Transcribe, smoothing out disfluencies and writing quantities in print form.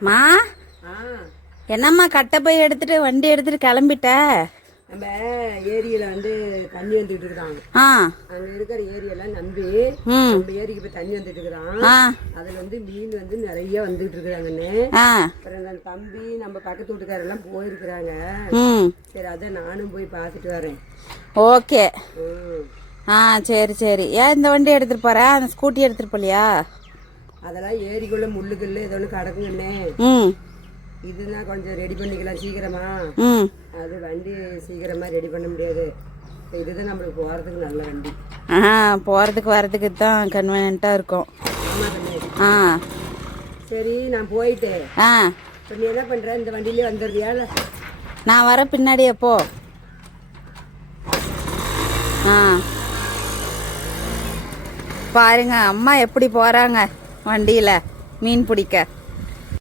மா ஆ என்னம்மா கட்டை போய் எடுத்துட்டு வண்டி எடுத்துட்டு கிளம்பிட்ட? நம்ம ஏரியில வந்து தண்ணி வந்துட்டு இருக்கிறாங்க. ஆ அங்க இருக்கிற ஏரியெல்லாம் நம்பி ம் நம்ம ஏரிக்கு போய் தண்ணி வந்துட்டு இருக்கிறான். ஆ அதுல வந்து மீன் வந்து நிறைய வந்துட்டு இருக்கிறாங்கன்னு. ஆ அப்புறம் அந்த தம்பி நம்ம பக்கத்து வீட்டுக்காரெல்லாம் போயிருக்கிறாங்க. ம் சரி அதான் நானும் போய் பார்த்துட்டு வரேன். ஓகே. ம் ஆ சரி சரி. ஏன் இந்த வண்டி எடுத்துட்டு போற? அந்த ஸ்கூட்டி எடுத்துட்டு போலியா? அதெல்லாம் ஏரிக்குள்ள முள்ளுக்குள்ள ஏதோ ஒன்று கிடக்குங்கண்ணே. ம் இதுனா கொஞ்சம் ரெடி பண்ணிக்கலாம் சீக்கிரமா. ம் அது வண்டி சீக்கிரமா ரெடி பண்ண முடியாது. இதுதான் நம்மளுக்கு போகிறதுக்கு நல்ல வண்டி. ஆ போகிறதுக்கு வரதுக்கு தான் கன்வீனியண்ட்டாக இருக்கும். ஆமா கண்ணே. ஆ சரி நான் போயிட்டேன். ஆ இப்போ நீ என்ன பண்ணுற? இந்த வண்டியிலே வந்துடுறியா? இல்லை நான் வர பின்னாடியே போ. ஆ பாருங்க அம்மா எப்படி போகிறாங்க வண்டியில் மீன் பிடிக்க.